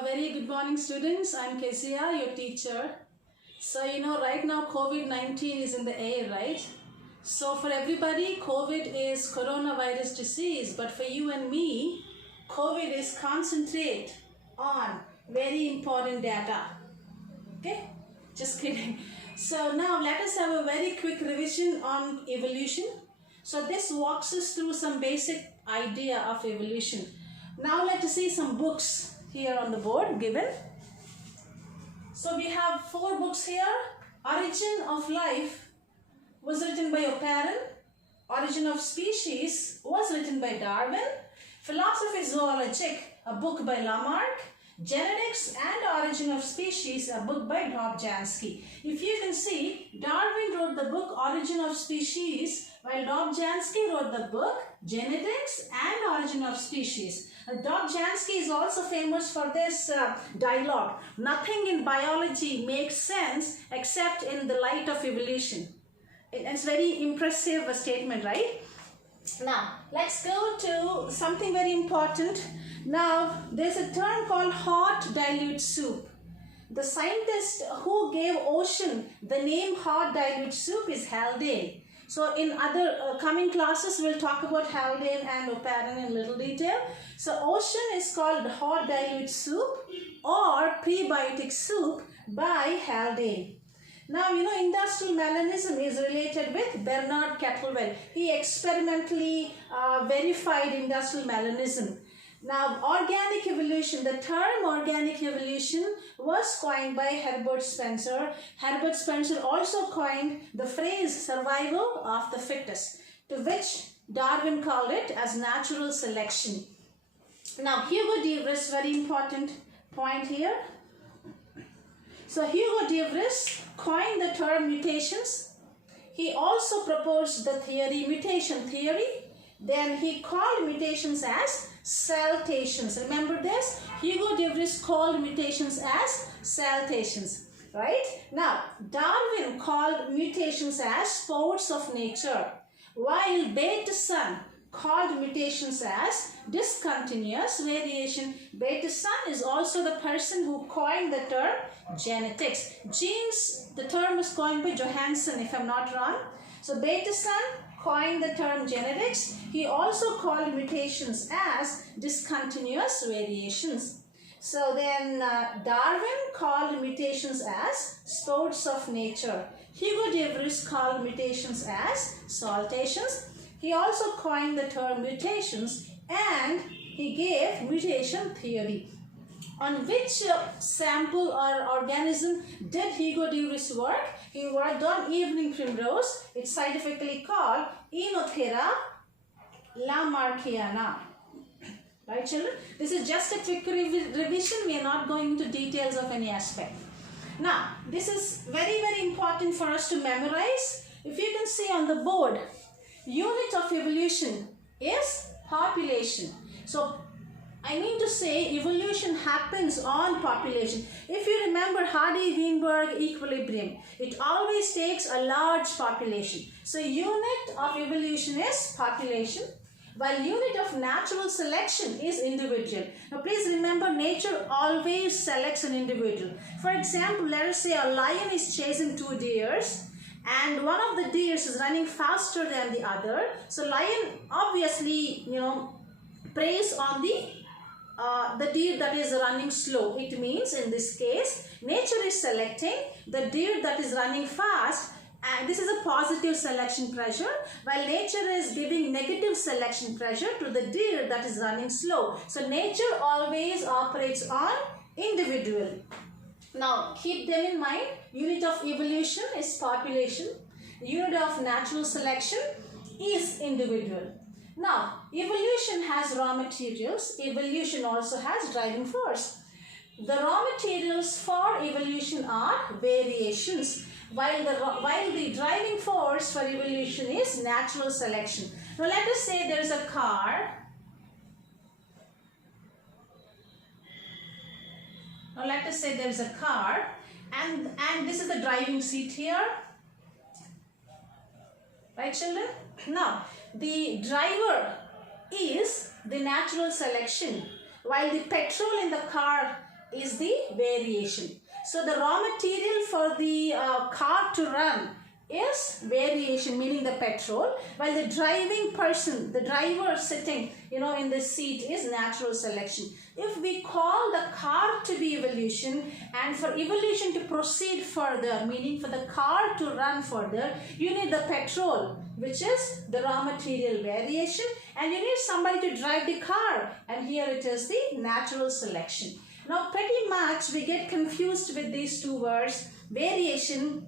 A very good morning, students. I'm Kezia, your teacher. So, right now COVID-19 is in the air, right? So, for everybody, COVID is coronavirus disease, but for you and me, COVID is concentrate on very important data. Okay? Just kidding. So, now let us have a very quick revision on evolution. So, this walks us through some basic idea of evolution. Now, let us see some books here on the board given. So we have 4 books here. Origin of Life was written by Oparin. Origin of Species was written by Darwin. Philosophy Zoologique, a book by Lamarck. Genetics and Origin of Species, a book by Dobzhansky. If you can see, Darwin wrote the book Origin of Species, while Dobzhansky wrote the book Genetics and Origin of Species. Dobzhansky is also famous for this dialogue. Nothing in biology makes sense except in the light of evolution. It's very impressive statement, right? Now, let's go to something very important. Now, there's a term called hot dilute soup. The scientist who gave ocean the name hot dilute soup is Haldane. So in other coming classes, we'll talk about Haldane and Oparin in little detail. So ocean is called hot dilute soup or prebiotic soup by Haldane. Now, industrial melanism is related with Bernard Kettlewell. He experimentally verified industrial melanism. Now, organic evolution, the term organic evolution was coined by Herbert Spencer. Herbert Spencer also coined the phrase survival of the fittest, to which Darwin called it as natural selection. Now, Hugo de Vries, very important point here. So, Hugo de Vries coined the term mutations. He also proposed the theory, mutation theory. Then he called mutations as saltations. Remember this? Hugo de Vries called mutations as saltations. Right? Now, Darwin called mutations as sports of nature, while Bateson called mutations as discontinuous variation. Bateson is also the person who coined the term genetics. Genes, the term was coined by Johansen, if I'm not wrong. So Bateson coined the term genetics. He also called mutations as discontinuous variations. So then Darwin called mutations as sports of nature. Hugo de Vries called mutations as saltations. He also coined the term mutations and he gave mutation theory. On which sample or organism did Hugo de Vries work? He worked on evening primrose. It's scientifically called Oenothera lamarckiana. Right, children? This is just a quick revision. We are not going into details of any aspect. Now, this is very, very important for us to memorize. If you can see on the board, unit of evolution is population. So, I mean to say evolution happens on population. If you remember Hardy-Weinberg equilibrium, it always takes a large population. So unit of evolution is population, while unit of natural selection is individual. Now please remember, nature always selects an individual. For example, let us say a lion is chasing 2 deers and one of the deers is running faster than the other. So lion obviously, preys on the deer that is running slow. It means in this case, nature is selecting the deer that is running fast, and this is a positive selection pressure, while nature is giving negative selection pressure to the deer that is running slow. So nature always operates on individual. Now keep them in mind. Unit of evolution is population. Unit of natural selection is individual. Now, evolution has raw materials. Evolution also has driving force. The raw materials for evolution are variations, while the driving force for evolution is natural selection. Now, let us say there is a car. Now, let us say there is a car, and this is the driving seat here. Right, children? Now, the driver is the natural selection, while the petrol in the car is the variation. So the raw material for the car to run is variation, meaning the petrol, while the driving person, the driver sitting, in the seat is natural selection. If we call the car to be evolution, and for evolution to proceed further, meaning for the car to run further, you need the petrol, which is the raw material variation, and you need somebody to drive the car, and here it is the natural selection. Now pretty much we get confused with these two words, variation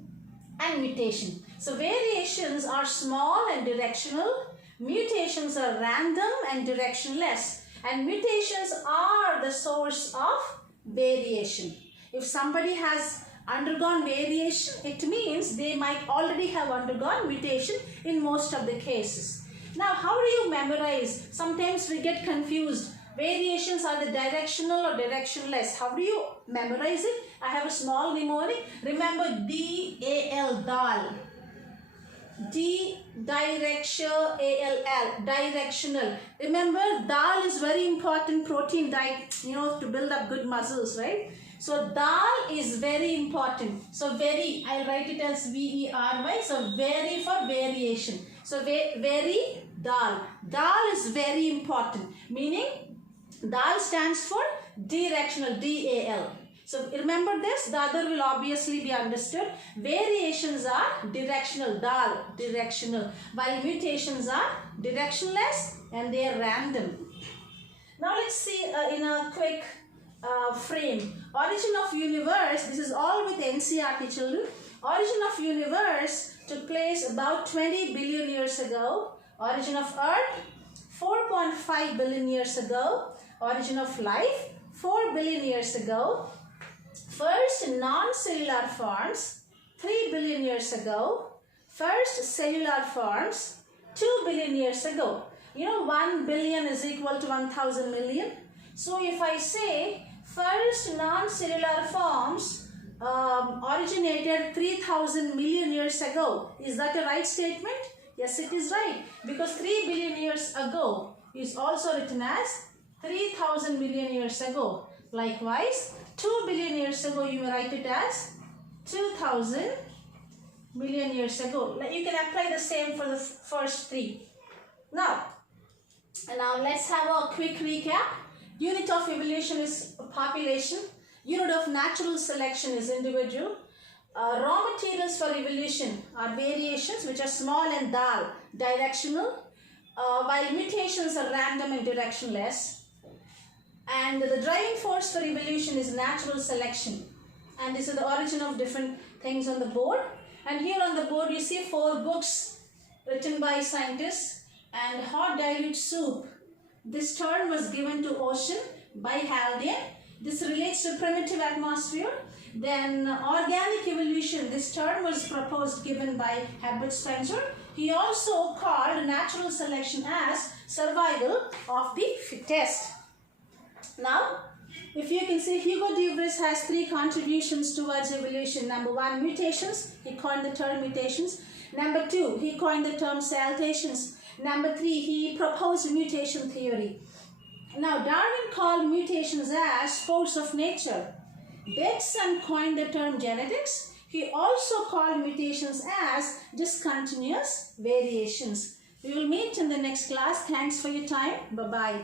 and mutation. So variations are small and directional, mutations are random and directionless, and mutations are the source of variation. If somebody has undergone variation, it means they might already have undergone mutation in most of the cases. Now how do you memorize? Sometimes we get confused. Variations are the directional or directionless. How do you memorize it? I have a small mnemonic. Remember D-A-L, dal. D-directional, directional. Remember, dal is very important protein diet, to build up good muscles, right? So dal is very important. So very, I'll write it as V-E-R-Y. So very for variation. So very, dal. Dal is very important, meaning dal stands for directional, D-A-L. So remember this, the other will obviously be understood. Variations are directional, dal, directional, while mutations are directionless and they are random. Now let's see in a quick frame. Origin of universe, this is all with NCERT children. Origin of universe took place about 20 billion years ago. Origin of earth, 4.5 billion years ago. Origin of life, 4 billion years ago. First non-cellular forms, 3 billion years ago. First cellular forms, 2 billion years ago. 1 billion is equal to 1000 million. So if I say first non-cellular forms originated 3000 million years ago, is that a right statement? Yes, it is right, because 3 billion years ago is also written as 3000 million years ago. Likewise, 2 billion years ago, you write it as 2000 million years ago. You can apply the same for the first three. Now let's have a quick recap. Unit of evolution is population. Unit of natural selection is individual. Raw materials for evolution are variations, which are small and dal, directional, while mutations are random and directionless. And the driving force for evolution is natural selection. And this is the origin of different things on the board. And here on the board you see 4 books written by scientists. And hot dilute soup, this term was given to ocean by Haldane. This relates to primitive atmosphere. Then organic evolution, this term was proposed, given by Herbert Spencer. He also called natural selection as survival of the fittest. Now, if you can see, Hugo de Vries has 3 contributions towards evolution. Number 1, mutations. He coined the term mutations. Number 2, he coined the term saltations. Number 3, he proposed mutation theory. Now, Darwin called mutations as force of nature. Bateson coined the term genetics. He also called mutations as discontinuous variations. We will meet in the next class. Thanks for your time. Bye-bye.